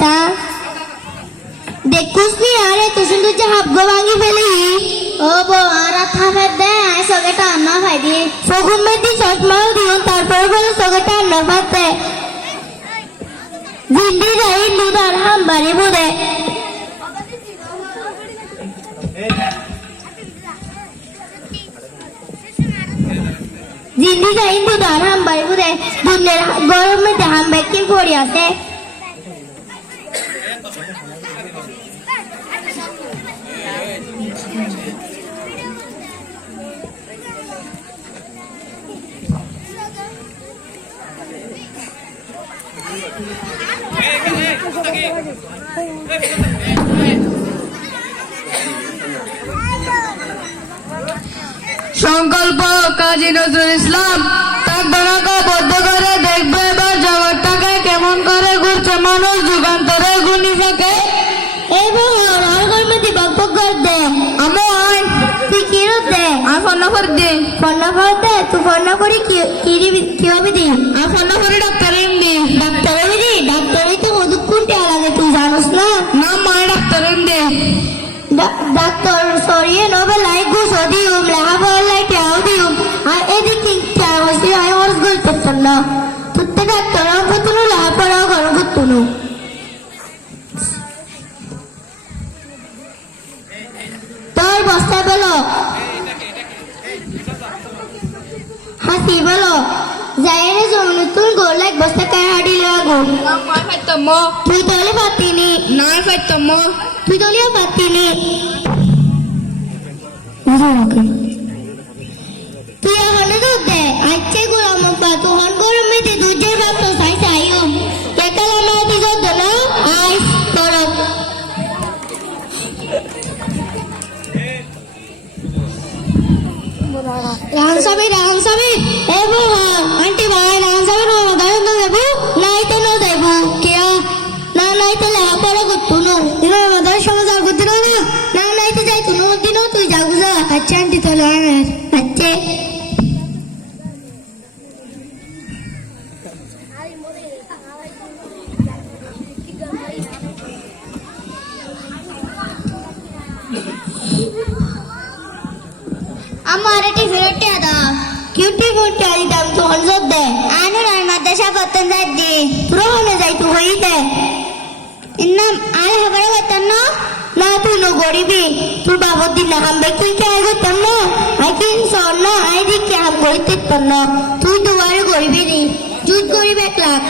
রাস্তা দেখুস নি আরে তো সুন্দর যে হাফ গো ভাঙি ফেলি ও বো আর থাফে দে আই সগেটা আন্না ভাই দি সগুম মেদি চশমাও দিও তারপর বলে সগেটা আন্না ফাতে জিন্দি যাই দুধার হাম বাড়ি বুড়ে জিন্দি যাই দুধার হাম বাড়ি বুড়ে দুনের গরম মধ্যে হাম ব্যাকি পড়ি আছে সংকল্প কাজী নজরুল ইসলাম তাকবানাকে বদ্ধ করে দেখবে এবার জগৎটাকে কেমন করে ঘুরছে মানুষ যুগান্তরে গুণী থাকে এবং আর মধ্যে বকবক কর দে আমো আইন তুই কি রোদ দে আর ফন্না দে ফন্না দে তুই ফন্না করে কি হবে দি আর ফন্না করে ডাক্তারের দি ডাক্তার হবে দি ডাক্তারই তো কতক্ষণ টেয়া লাগে তুই জানোস না না মায় ডাক্তারের দে ডাক্তার সরিয়ে নবে লাই ঘুষ দিউম লেহা বল লাই টেয়াও দিউম আর এদিকে টেয়া হয়েছে আমি ওর করতে না তুই ডাক্তার কত লেহা পড়াও ঘর করতো না তোর বস্তা বলো হাসি বলো যাইরে জমনে তুই গোল এক বস্তা কায় হাড়ি লাগো মায় ফাইতাম তুই তোলে পাতিনি নাই ফাইতাম তুই তোলিও পাতিনি তুই এখন দুধ দে আচ্ছা গোলাম পা তোহান গরমে দে দুধের ভাত তো সাই সাইও একাল আমার দি দুধ না আইস তরফ রাহান সাবির এ বো আন্টি ভাই রাহান সাবির ও দাঁড়ান তো দেবো নাই তো না দেবো কেয়া না নাই তো লেহা পড়া করতো না দিন আমাদের সঙ্গে যা করতে না না নাই তো যাই তুই দিনও তুই যা বুঝা আচ্ছা আন্টি তাহলে আচ্ছা আমার টিফিন টেদা কিউটি ফুটি আই দাম তো হনজব দে আনু না মাদ্রাসা করতে যাই দি প্রহনে যাই তুই হইতে ইন্নাম আয় খবর করতাম না না তুই নো গরিবি তোর বাবুর দিন হাম বেকুই কে আয় করতাম না আই কিন সর না আই দিক কে হাম করিতে না তুই দুবারে গরিবি নি জুত গরিব 1 লাখ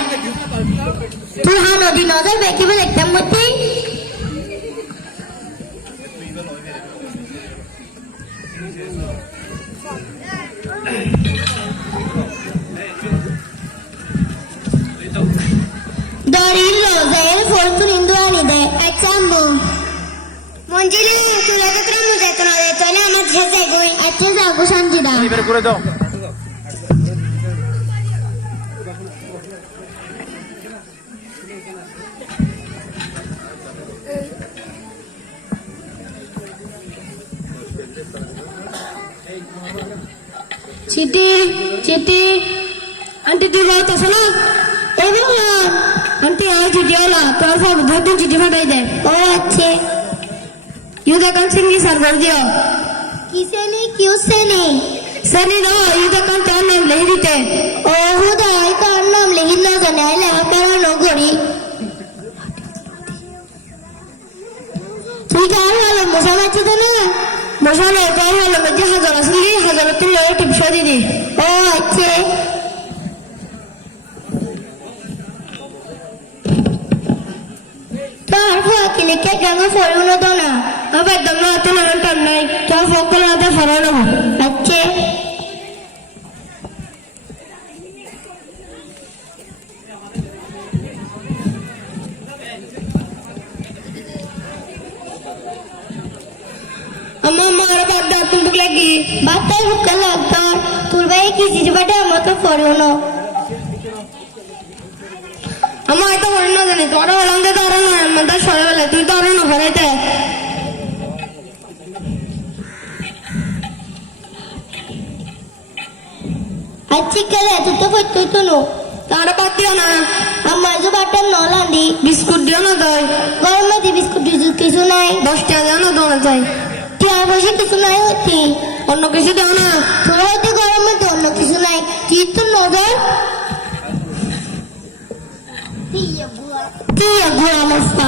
তুই হা নদী নজর বেকিবে দেখতাম মতি Dorilo, Zael, Fortune, Induani, de Achambo. Monjili, tu le tocamos de tono de tono, más de según. Acheza, Gusanjida. Libre, cura daw. চিঠি আন্টি তুই যাইতেছ না এই আন্টি আমার চিঠি হলো তোর সব দুদিন চিঠি ফাটাই দে ও আচ্ছা ইউ দোকান সিঙ্গি সার করে দিও কিসে নেই কিউ সে নেই সনি নো ইউ দোকান তোর নাম লিখে দিতে ও হুদা আই তোর নাম লিখি না জানে আইলে আকারা নো করি তুই কার হলো মশা বাচ্চা তো না মশালে তোর হলো মধ্যে হাজার আসলি হাজার তুই টিপস দিদি ও আচ্ছা তোর ফুয়াকে লিখে কেন ফরুনো তো না আবার দম না তুই নাম নাই তোর ফোকল রাতে ফরানো আচ্ছা আমার মার বাড্ডা তুই লাগি বাতাই হুক্কা লাগতো তোর ভাই কি চিঠি পাঠে আমাকে ফরুনো আমার তো মনে না জানি তোরা হলাঙ্গে তোরা না আমাদের সরাবেলা তুই তোরা না ফরাইতে আচ্ছা কেলে তুই তো করতেই তো নো তারা বাদ দিও না আমার যে বাটার নলান্দি বিস্কুট দিও না দই গরমে দি বিস্কুট কিছু নাই 10 টাকা দিও না দোকান যাই টিয়ার পয়সা কিছু নাই হতি অন্য কিছু দাও না তোর হতে গরমে তো অন্য কিছু নাই তুই তো নজর তুই ঘোরা মস্তা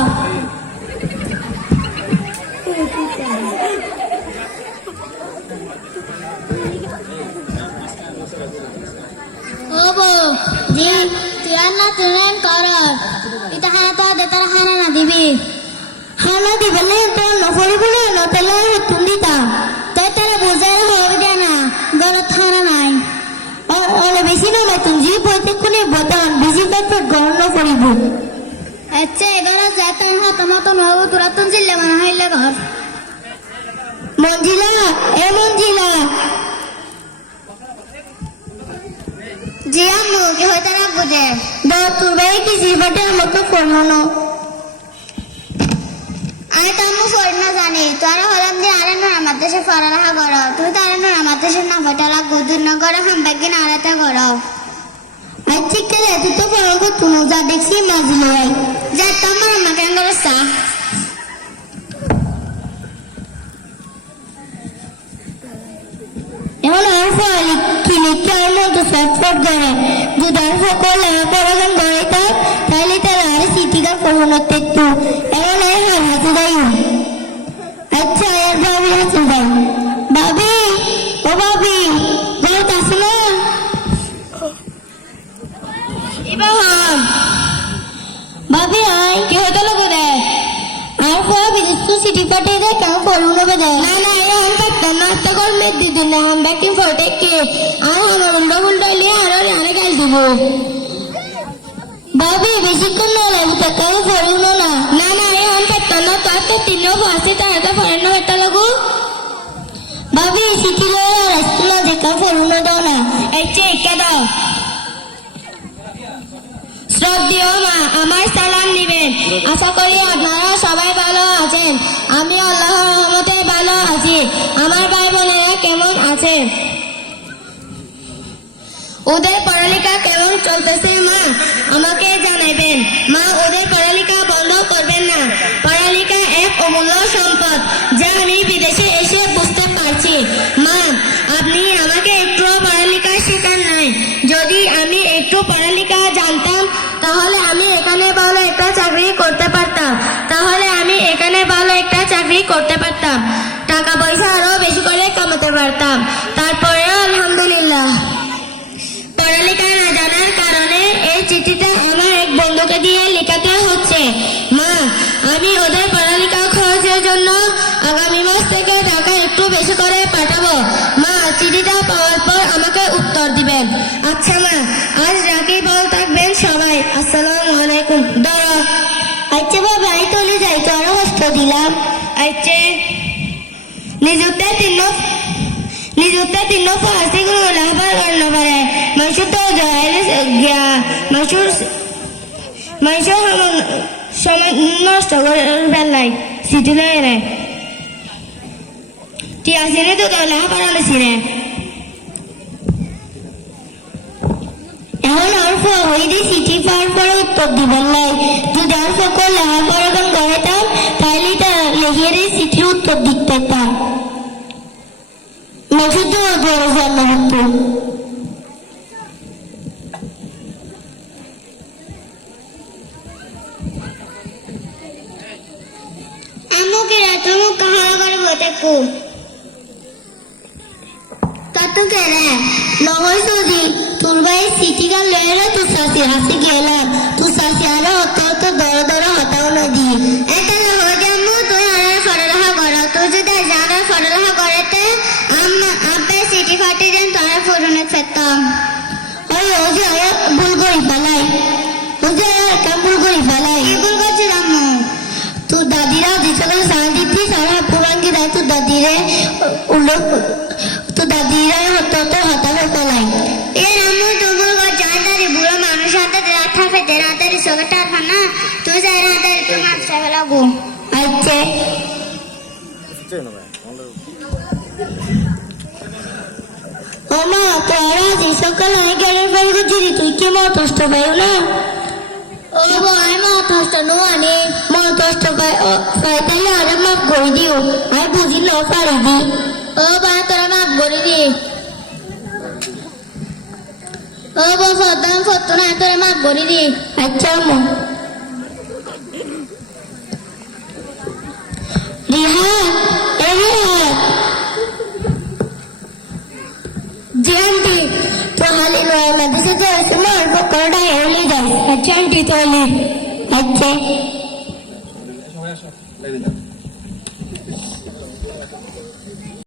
ওবো জি তুই না তুই কর এটা হানা তো দে তার হানা না দিবি হানা দিবে না তো নফরি বলে না তাহলে তুমি দিতা তাই তারা বোঝাই হবে দে না গরত হানা নাই অনেক বেশি না তুমি জি বলতে কোনে বতান বেশি তারপর গরম করিব আচ্ছা এগারো যাতাম হত মতন হবো তোরা তো জিল্লে মনে হইলে ঘর মঞ্জিলা এ মঞ্জিলা জি আম্মু কি হইতে রাখবো যে তোর ভাই কি জিবাটে আমাকে ফোনানো আমি তো আম্মু ফোন না জানি তোরা হলাম যে আরে না আমার দেশে ফরারাহা করো তুই তো আরে না আমার দেশের না ফটা রাখবো দুই না করো হাম ব্যাগিন আরেটা করো আচ্ছা ঠিক আছে তুই তো ফোন করতো না যা দেখছি মাঝিলে ভাই যা তোমার আমাকে করছা এখন আর ফলে কিনে চার মতো সটফট করে যদি আর সকলে পড়াশোনা করে তাহলে তারা আর সিটিকা পড়ানো একটু এখন আর হাতে যাই আচ্ছা আর ভাবি হাতে যাই ভাবি ও ভাবি যাও কাছে না এবার ভাবি আয় কি হতে লোক দেয় আর ভাবি তো সিটি পাঠিয়ে দেয় কেন পড়ানো দেয় না না নাস্তা কর মেদ দিদি না हम बैटिंग फोटे के আর আমার উল্টো উল্টো লিয়ে আর আরে গাল দিব ভাবি বেশিক্ষণ না লাগবে তাকাও পড়ুনো না না না এই হন পারত না তো আর তো তিনও বসে তার তো পড়ানো হতে লাগু ভাবি শিখিল রাস্তা দেখা পড়ুনো দাও না এই চেকা দাও শ্রদ্ধেয় মা আমার সালাম দিবেন আশা করি আপনারা সবাই ভালো আছেন আমি আল্লাহর রহমতে ভালো আছি আমার ভাই বোনেরা কেমন আছে ওদের পড়ালেখা কেমন চলতেছে মা আমাকে জানাবেন মা ওদের পড়ালেখা বন্ধ করবেন না পড়ালেখা এক অমূল্য সম্পদ যা আমি বিদেশে এসে বুঝতে পারছি মা আপনি আমাকে একটু পড়ালেখা শেখান নাই যদি আমি একটু পড়ালেখা জানতাম তাহলে আমি এখানে ভালো একটা চাকরি করতে পারতাম টাকা পয়সা আরো বেশি করে কামাতে পারতাম তারপরেও আলহামদুলিল্লাহ পড়ালেখা না জানার কারণে এই চিঠিটা আমার এক বন্ধুকে দিয়ে লেখাতে হচ্ছে মা আমি ওদের পড়ালেখা খরচের জন্য আগামী মাস থেকে টাকা একটু বেশি করে পাঠাবো মা চিঠিটা পাওয়ার পর আমাকে উত্তর দিবেন আচ্ছা মা আজ রাখি ভালো থাকবেন সবাই আসসালামু আলাইকুম দাঁড়া আচ্ছা বাবা আমি চলে যাই তো আরো কষ্ট দিলাম আচ্ছা নিযুক্তি তিন ফাঁসি গুলো লাভার করতে পারে মানুষ তো মানুষ সময় নষ্ট করে ফেলাই সিটি লয়ে ঠিক আছে তো লাভার আনেছি রে এখন অল্প হয়ে দিয়ে সিটি পাওয়ার পরে উত্তর দিবেন নাই যদি অল্প করে লাভার এখন গড়াইতাম তাহলে এটা লেখিয়ে দিয়ে সিটির উত্তর দিতে পারতাম শুধু জন্ম হতো আমুকে তুমি কাহারা করে বলতে কু তু কে রে নহয় সজি তোর ভাই সিটি গান লয়ে রে তুই শাসি হাসি গেলাম তুই শাসি আরো তো দর দর হতাও নদী এটা হয়ে যাবো তুই আরে ফরালাহা কর তুই যদি জানা ফরালাহা করতে আব্বে সিটি ফাটে যান তোরা ফোরনে ফেতাম ওই ওজে ভুল করি ফেলাই ওজে কাম ভুল করি ফেলাই কি ভুল করছিস আম্মু তোর দাদিরা যেসব সান দিতি সারা পুরাঙ্গি দেয় তোর দাদিরে উল্লো তো দাদিরা হতো হতাশা ফেলাই এর আম্মু তো ভুল করছে আদারি বুড়ো মানুষ হাতে রাথা ফেতে রাতারি সগটা ফানা তুই যাই রাতারি তুই মাছ ফেলাবো আচ্ছা ওমা তোরা যে সকাল আগে গেলে ফেলতে তুই কি মত কষ্ট পাইও না কষ্ট নো আনে মন কষ্ট তাইলে আরে মাফ করে দিও আমি বুঝি না পারি দি ও বা তোরা মাফ করে দি ও বো ফদাম ফতো না তোরা মাফ করে দি আচ্ছা মো রিহান রিহান জি আন্টি তো হালি নয় মাদ্রাসা যাওয়ার সময় অল্প কটা এলে যায় আচ্ছা আন্টি তাহলে আচ্ছা